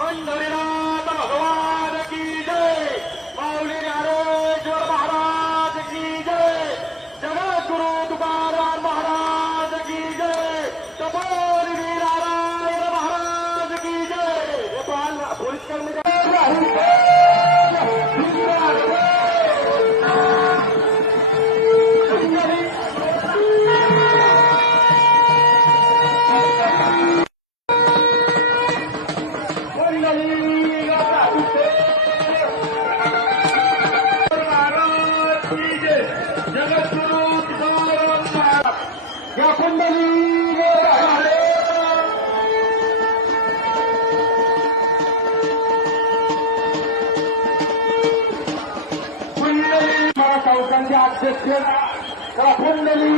पंढरीनाथ भगवान की जय, माऊली ज्ञानेश्वर महाराज की जय, जगद्गुरु तुकाराम महाराज की जय, तपोनिधी नारायण महाराज की जय। पोलीस कर्मचारी या कुंडली चौकांचे अध्यक्ष कुंडली